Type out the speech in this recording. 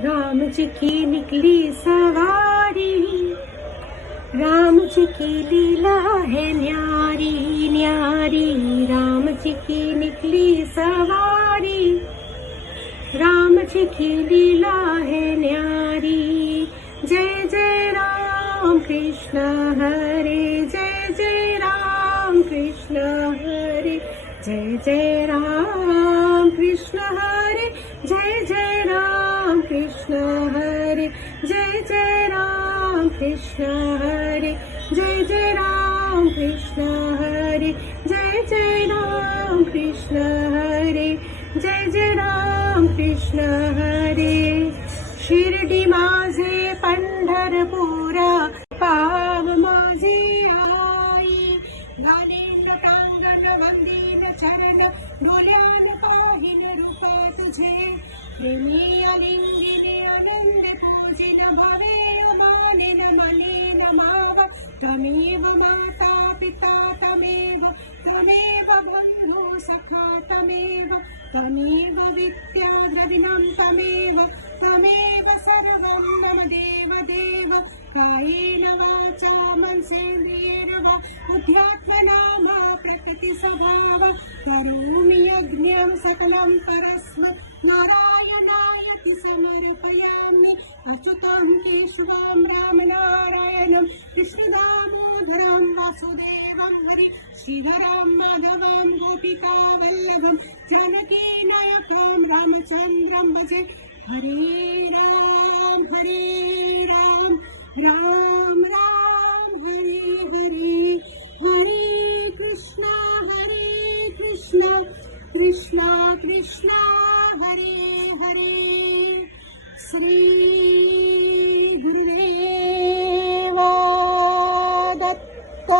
राम जी की निकली सवारी, राम जी की लीला है न्यारी न्यारी, राम जी की निकली सवारी, राम जी की लीला है न्यारी। जय जय राम कृष्ण हरे, जय जय राम कृष्ण हरे, जय जय राम कृष्ण हरे, जय जय राम कृष्ण हरे, जय जय राम कृष्ण हरे, जय जय राम कृष्ण हरे, जय जय राम कृष्ण हरे, जय जय राम कृष्ण हरे। शिर्डी माझे पंढरपुरा, पाव माझे आई, घालीन टांगण वंदीन चरण, डोल्यान पाहिन रूप तुझे, प्रेमी आलिंगिने आनंद पूजित भवे, मानिन मने नमाव, त्वमेव माता पिता तमेव, त्वमेव बन्धु सखा तमेव, त्वमेव विद्या द्रविणं तमेव, त्वमेव सर्वं मम देव देव। कायेन वाचा मनसेन्द्रियेण वा बुद्ध्यात्मना वा प्रकृति स्वभाव, करोमि यज्ञं सकलं परस्मै, नारायणाय समर्पयामि। अच्युतं केशवं रामनारायणं कृष्णदामोदरं वासुदेवं हरि, श्रीहरं माधवं गोपिकावल्लभं, जानकीनायकं रामचन्द्रं भजे। हरे राम राम राम हरे हरे, हरे कृष्ण कृष्ण कृष्ण हरे हरे। श्री गुरुदेव दत्त।